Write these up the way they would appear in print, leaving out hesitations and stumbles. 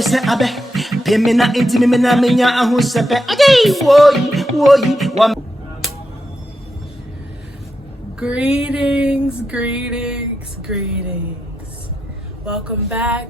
say abe. Pemina intimina minya ahu sepe. Okay, woi. Greetings. Welcome back.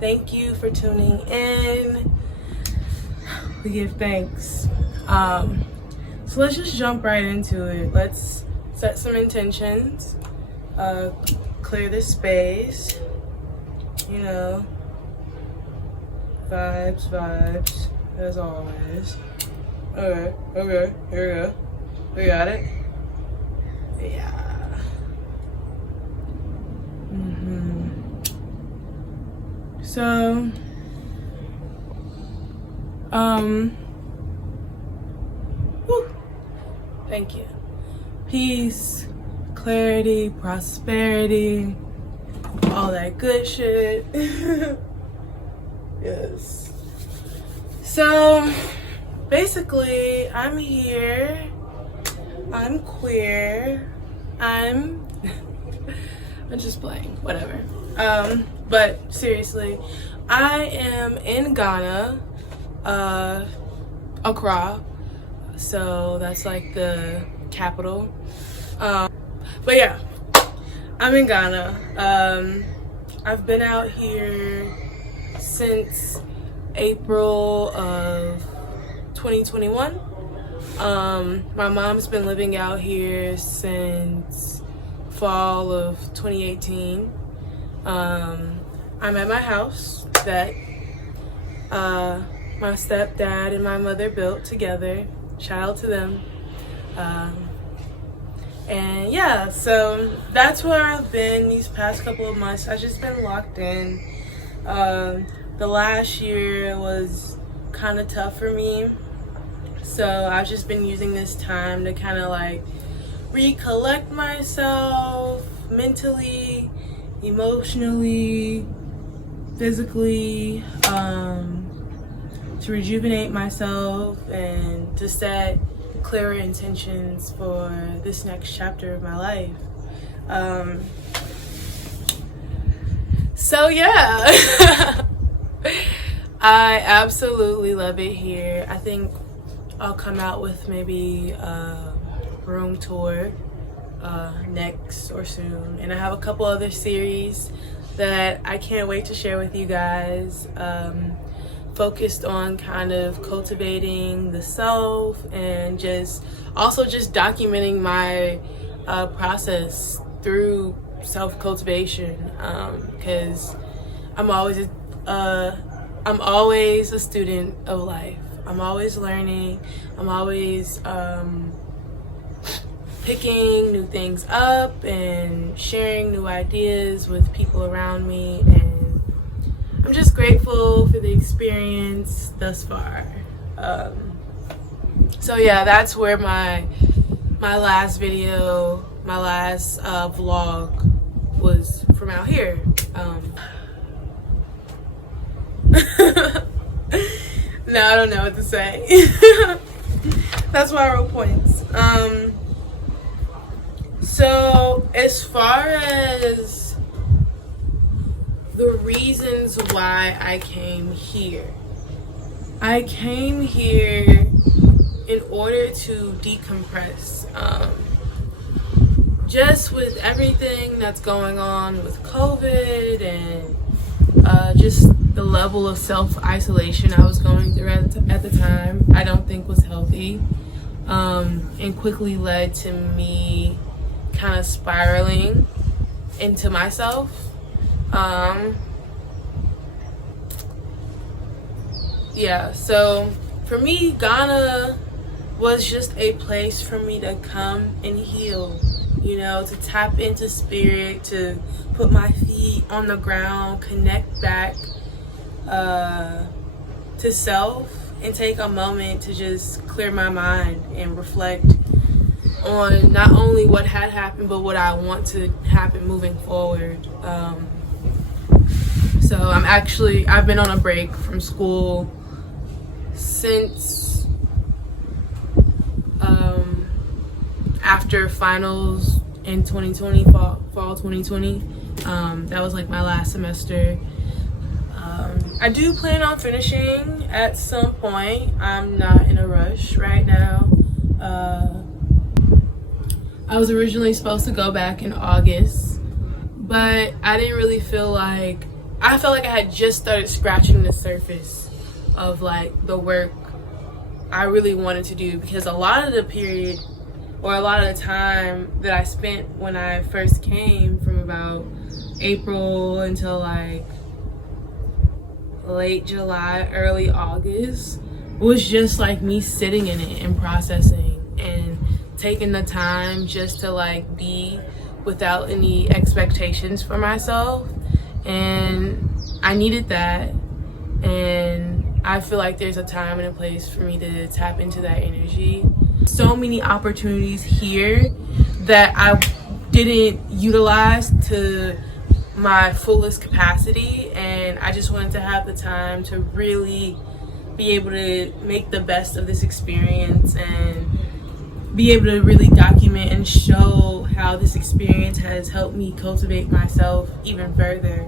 Thank you for tuning in. We give thanks. So let's just jump right into it. Let's set some intentions. Clear the space. You know, vibes, as always. Okay, here we go. We got it? Yeah. So, thank you. Peace, clarity, prosperity, all that good shit. Yes. So, basically, I'm here. I'm queer. I'm just playing, whatever. But seriously, I am in Ghana, Accra. So that's like the capital. But yeah, I'm in Ghana. I've been out here since April of 2021. My mom's been living out here since fall of 2018. I'm at my house that my stepdad and my mother built together. Shout out to them. And yeah, so that's where I've been these past couple of months. I've just been locked in. The last year was kind of tough for me. So I've just been using this time to kind of like recollect myself mentally, emotionally, physically, to rejuvenate myself and to set clearer intentions for this next chapter of my life. So yeah, I absolutely love it here. I think I'll come out with maybe a room tour next or soon, and I have a couple other series that I can't wait to share with you guys, focused on kind of cultivating the self and just documenting my process through self-cultivation, because I'm always a student of life. I'm always learning. I'm always picking new things up and sharing new ideas with people around me, and I'm just grateful for the experience thus far. So yeah, that's where my last video, my last vlog was from out here. No, I don't know what to say. That's why I wrote points. So as far as the reasons why I came here in order to decompress. Just with everything that's going on with COVID and just the level of self-isolation I was going through at the time, I don't think was healthy, and quickly led to me kind of spiraling into myself. Yeah, so for me, Ghana was just a place for me to come and heal, you know, to tap into spirit, to put my feet on the ground, connect back to self, and take a moment to just clear my mind and reflect on not only what had happened, but what I want to happen moving forward. So I've been on a break from school since after finals in 2020, fall 2020. That was like my last semester. I do plan on finishing at some point. I'm not in a rush right now. I was originally supposed to go back in August, but I didn't really feel like, I felt like I had just started scratching the surface of like the work I really wanted to do, because a lot of the period, or a lot of the time that I spent when I first came, from about April until like late July, early August, was just like me sitting in it and processing and taking the time just to like be without any expectations for myself. And I needed that, and I feel like there's a time and a place for me to tap into that energy. So many opportunities here that I didn't utilize to my fullest capacity, and I just wanted to have the time to really be able to make the best of this experience and be able to really document and show how this experience has helped me cultivate myself even further.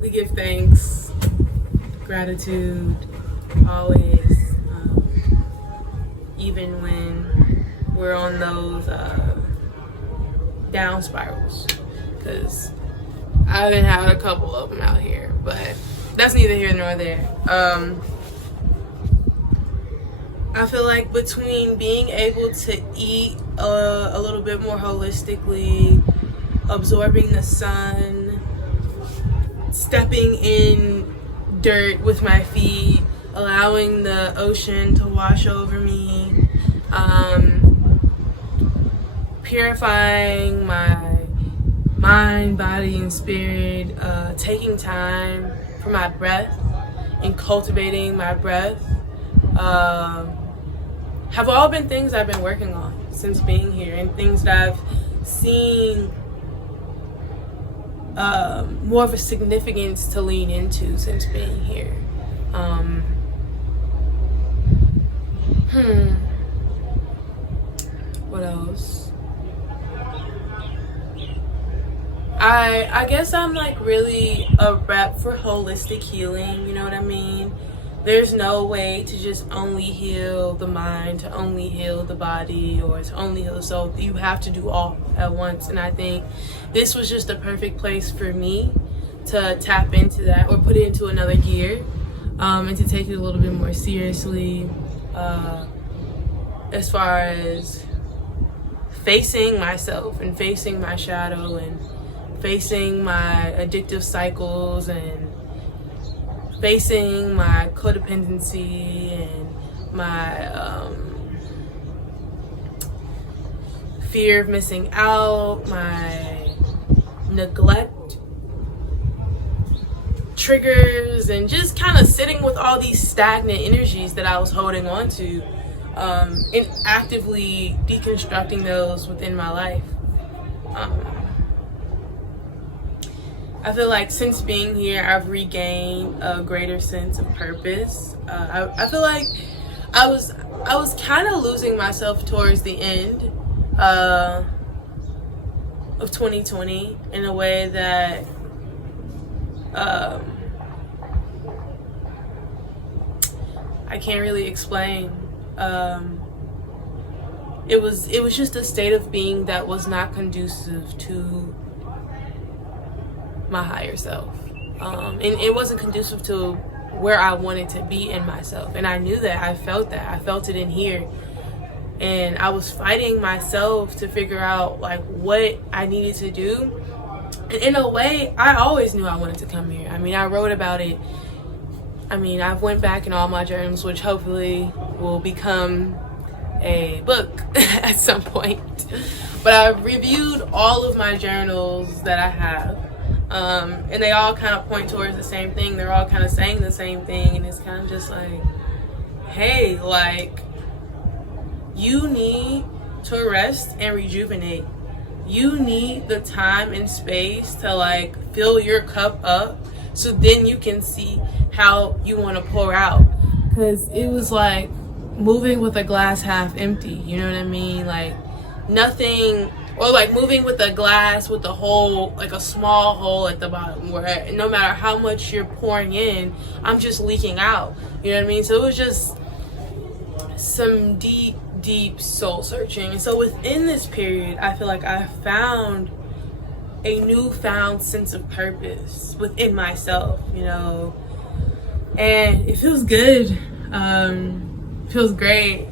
We give thanks, gratitude, always, even when we're on those down spirals, because I've been having a couple of them out here, but that's neither here nor there. I feel like between being able to eat a little bit more holistically, absorbing the sun, stepping in dirt with my feet, allowing the ocean to wash over me, purifying my mind, body, and spirit, taking time for my breath and cultivating my breath, have all been things I've been working on since being here, and things that I've seen more of a significance to lean into since being here. What else? I guess I'm like really a rep for holistic healing, you know what I mean? There's no way to just only heal the mind, to only heal the body, or to only heal the soul. You have to do all at once. And I think this was just the perfect place for me to tap into that, or put it into another gear, and to take it a little bit more seriously, as far as facing myself and facing my shadow and facing my addictive cycles and facing my codependency and my fear of missing out, my neglect triggers, and just kind of sitting with all these stagnant energies that I was holding on to, and actively deconstructing those within my life. I feel like since being here, I've regained a greater sense of purpose. I feel like I was kind of losing myself towards the end of 2020 in a way that I can't really explain. It was just a state of being that was not conducive to my higher self, and it wasn't conducive to where I wanted to be in myself, and I knew that. I felt it in here, and I was fighting myself to figure out like what I needed to do. And in a way, I always knew I wanted to come here. I mean, I wrote about it. I mean, I've went back in all my journals, which hopefully will become a book at some point, but I've reviewed all of my journals that I have. And they all kind of point towards the same thing. They're all kind of saying the same thing, and it's kind of just like, hey, like, you need to rest and rejuvenate. You need the time and space to like fill your cup up, so then you can see how you want to pour out. Because it was like moving with a glass half empty, you know what I mean? Like, nothing or like moving with a glass with a hole, like a small hole at the bottom, where no matter how much you're pouring in, I'm just leaking out. You know what I mean? So it was just some deep soul searching. And so within this period, I feel like I found a newfound sense of purpose within myself, you know, and it feels good. Feels great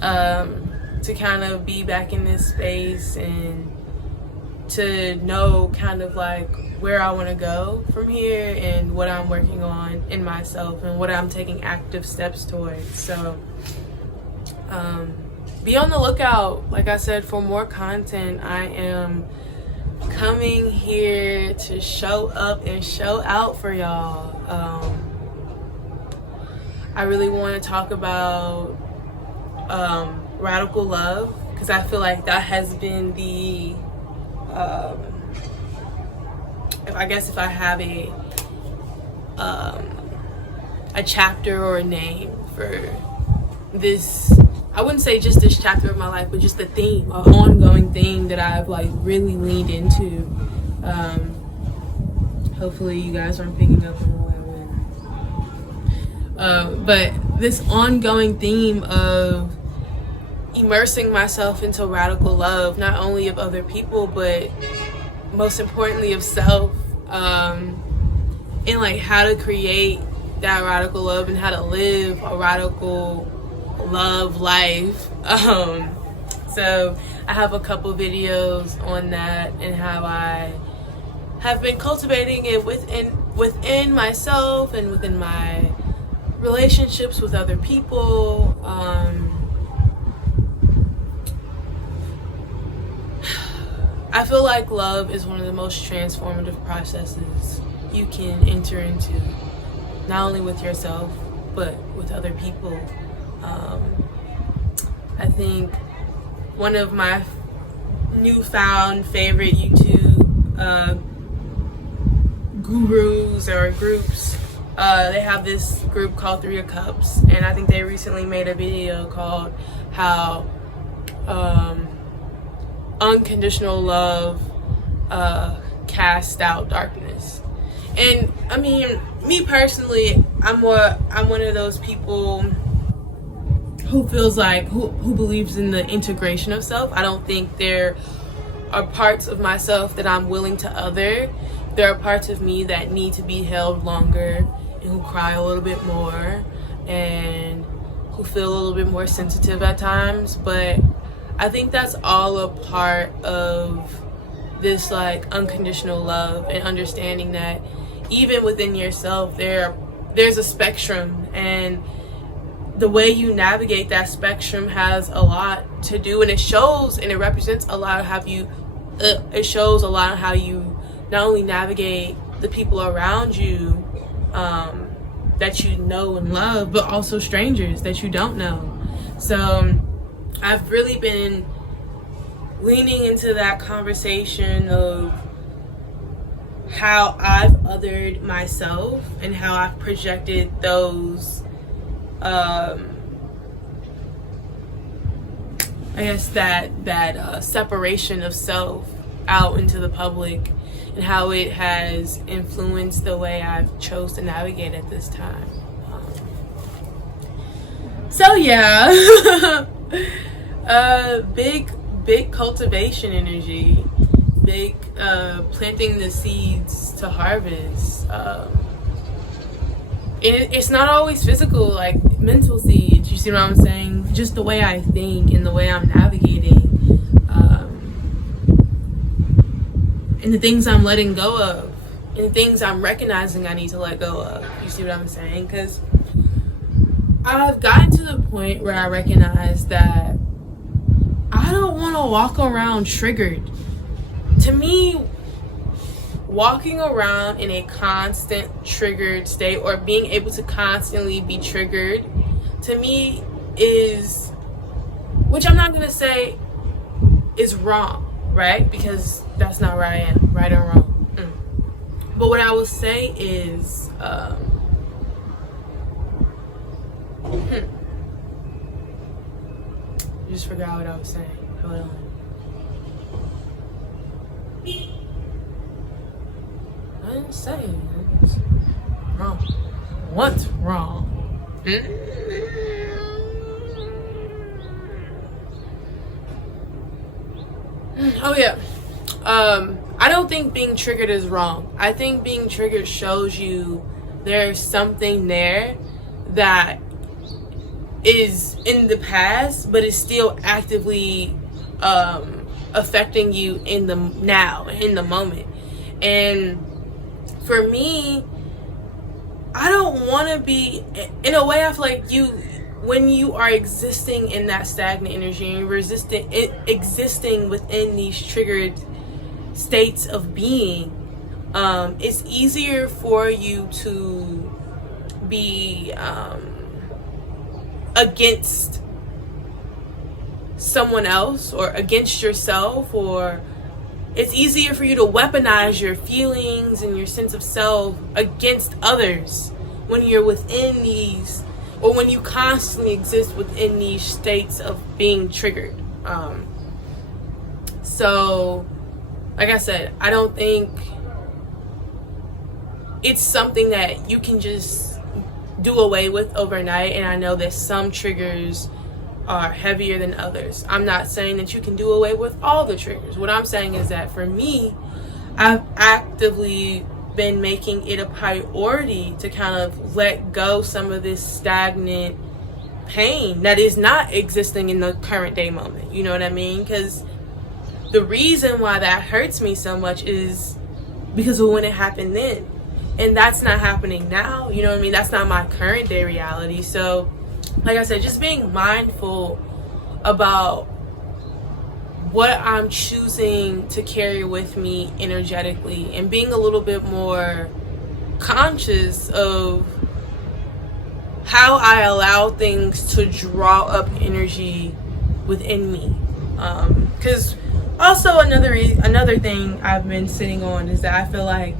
to kind of be back in this space and to know kind of like where I want to go from here and what I'm working on in myself and what I'm taking active steps towards. So be on the lookout, like I said, for more content. I am coming here to show up and show out for y'all. I really want to talk about radical love, because I feel like that has been the if I have a chapter or a name for this, I wouldn't say just this chapter of my life, but just the theme, an ongoing theme that I've like really leaned into. Hopefully you guys aren't picking up on what I meant. But this ongoing theme of immersing myself into radical love, not only of other people, but most importantly of self, and like how to create that radical love and how to live a radical love life. So I have a couple videos on that and how I have been cultivating it within myself and within my relationships with other people. I feel like love is one of the most transformative processes you can enter into, not only with yourself but with other people. I think one of my newfound favorite YouTube gurus or groups, they have this group called 3 of Cups, and I think they recently made a video called how unconditional love casts out darkness. And I mean, me personally, I'm one of those people who feels like who believes in the integration of self. I don't think there are parts of myself that I'm willing to other. There are parts of me that need to be held longer and who cry a little bit more and who feel a little bit more sensitive at times. But I think that's all a part of this like unconditional love and understanding that even within yourself there's a spectrum, and the way you navigate that spectrum has a lot to do, and it shows and it represents a lot of how you it shows a lot of how you not only navigate the people around you that you know and love, but also strangers that you don't know. So I've really been leaning into that conversation of how I've othered myself and how I've projected those I guess that separation of self out into the public, and how it has influenced the way I've chose to navigate at this time. So yeah, big cultivation energy, big planting the seeds to harvest. It's not always physical, like mental seeds, you see what I'm saying? Just the way I think and the way I'm navigating, and the things I'm letting go of, and the things I'm recognizing I need to let go of, you see what I'm saying? Because I've gotten to the point where I recognize that I don't want to walk around triggered. To me, walking around in a constant triggered state, or being able to constantly be triggered, to me is, which I'm not going to say is wrong, right? Because that's not where I am, right or wrong. But what I will say is, I just forgot what I was saying. Hold on. 7 seconds. Wrong. What's wrong? Oh yeah. I don't think being triggered is wrong. I think being triggered shows you there's something there that is in the past, but is still actively affecting you in the now, in the moment. And for me, I don't want to be, in a way, I feel like when you are existing in that stagnant energy and you're existing within these triggered states of being, it's easier for you to be against someone else or against yourself, or it's easier for you to weaponize your feelings and your sense of self against others when you're within these, or when you constantly exist within these states of being triggered. So like I said, I don't think it's something that you can just do away with overnight. And I know that some triggers are heavier than others. I'm not saying that you can do away with all the triggers. What I'm saying is that for me, I've actively been making it a priority to kind of let go some of this stagnant pain that is not existing in the current day moment. You know what I mean? Because the reason why that hurts me so much is because of when it happened then. And that's not happening now. You know what I mean? That's not my current day reality. So, like I said, just being mindful about what I'm choosing to carry with me energetically, and being a little bit more conscious of how I allow things to draw up energy within me. Because also another thing I've been sitting on is that I feel like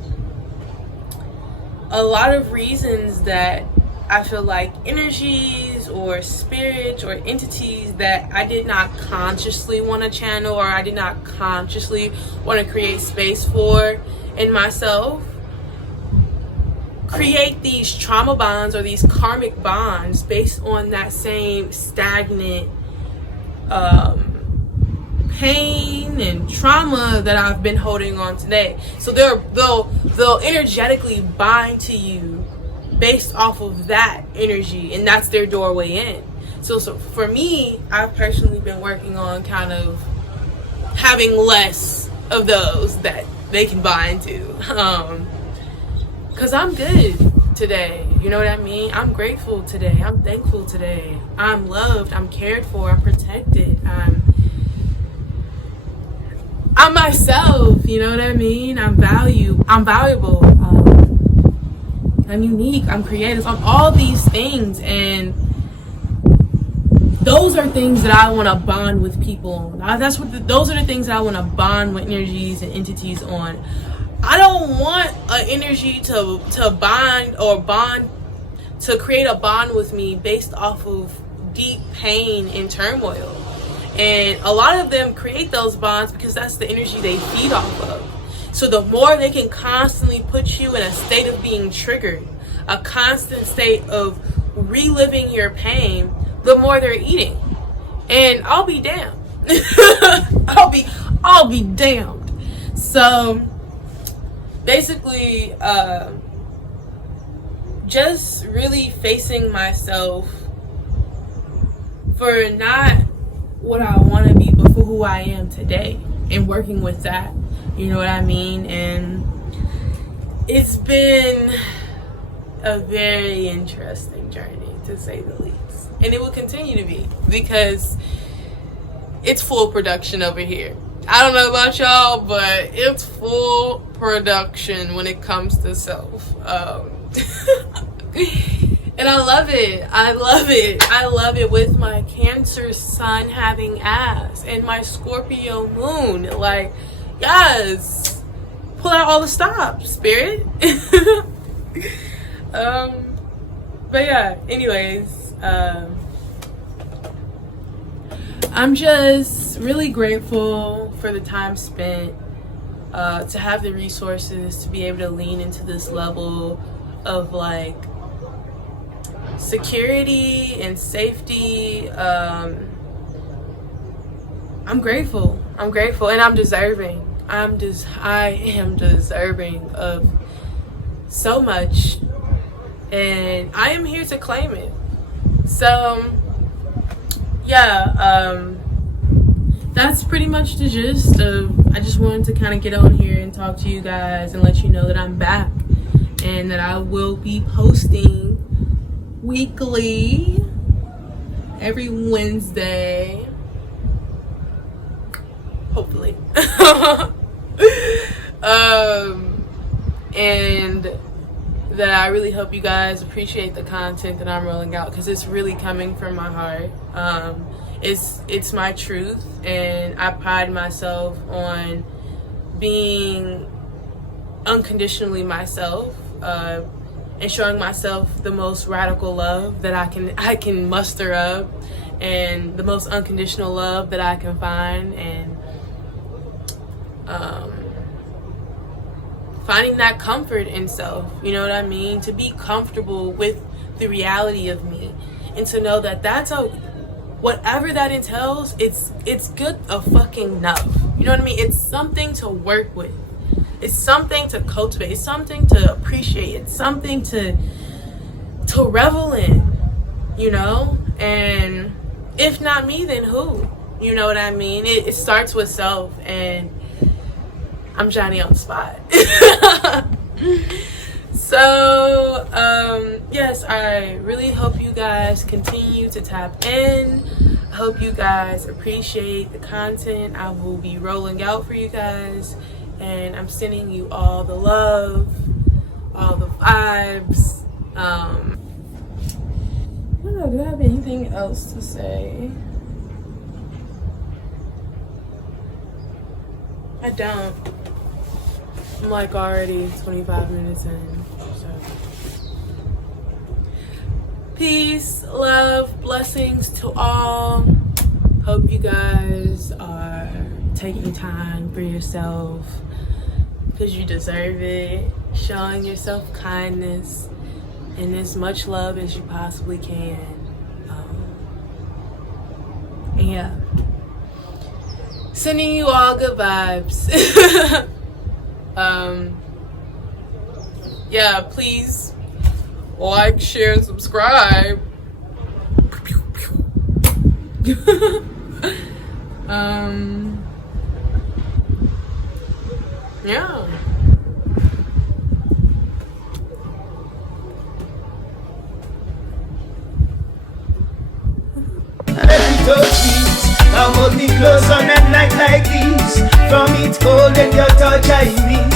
a lot of reasons that I feel like energies or spirits or entities that I did not consciously want to channel, or I did not consciously want to create space for in myself, create these trauma bonds or these karmic bonds based on that same stagnant pain and trauma that I've been holding on today. So they'll energetically bind to you based off of that energy, and that's their doorway in. So for me, I've personally been working on kind of having less of those that they can bind to, because I'm good today. You know what I mean? I'm grateful today. I'm thankful today. I'm loved. I'm cared for. I'm protected. I'm myself. You know what I mean? I'm valuable. I'm unique. I'm creative. I'm all these things, and those are things that I want to bond with people on. Those are the things that I want to bond with energies and entities on. I don't want an energy to create a bond with me based off of deep pain and turmoil. And a lot of them create those bonds because that's the energy they feed off of. So the more they can constantly put you in a state of being triggered, a constant state of reliving your pain, the more they're eating. And I'll be damned. I'll be damned. So basically, just really facing myself for not what I want to be, but for who I am today, and working with that. You know what I mean? And it's been a very interesting journey, to say the least. And it will continue to be, because it's full production over here. I don't know about y'all, but it's full production when it comes to self. And I love it. I love it with my Cancer sun having ass and my Scorpio moon. Like, yes, pull out all the stops, spirit. But yeah, anyways, I'm just really grateful for the time spent to have the resources to be able to lean into this level of like security and safety. I'm grateful, and I'm deserving. I am deserving of so much, and I am here to claim it. So yeah, that's pretty much the gist of. I just wanted to kind of get on here and talk to you guys and let you know that I'm back and that I will be posting weekly every Wednesday, hopefully. And that I really hope you guys appreciate the content that I'm rolling out, because it's really coming from my heart. It's my truth, and I pride myself on being unconditionally myself, and showing myself the most radical love that I can muster up, and the most unconditional love that I can find, and finding that comfort in self, you know what I mean? To be comfortable with the reality of me, and to know that whatever that entails, it's good fucking enough. You know what I mean? It's something to work with. It's something to cultivate. It's something to appreciate. It's something to revel in, you know? And if not me, then who? You know what I mean? It starts with self, and I'm Johnny on the spot. So, yes, I really hope you guys continue to tap in. I hope you guys appreciate the content I will be rolling out for you guys. And I'm sending you all the love, all the vibes. I don't know, do I have anything else to say? I don't. I'm like already 25 minutes in. So. Peace, love, blessings to all. Hope you guys are taking time for yourself, because you deserve it. Showing yourself kindness and as much love as you possibly can. And yeah. Sending you all good vibes. Yeah, please like, share, and subscribe. Yeah. Come hold me close on a night like this. From it cold and your touch I miss.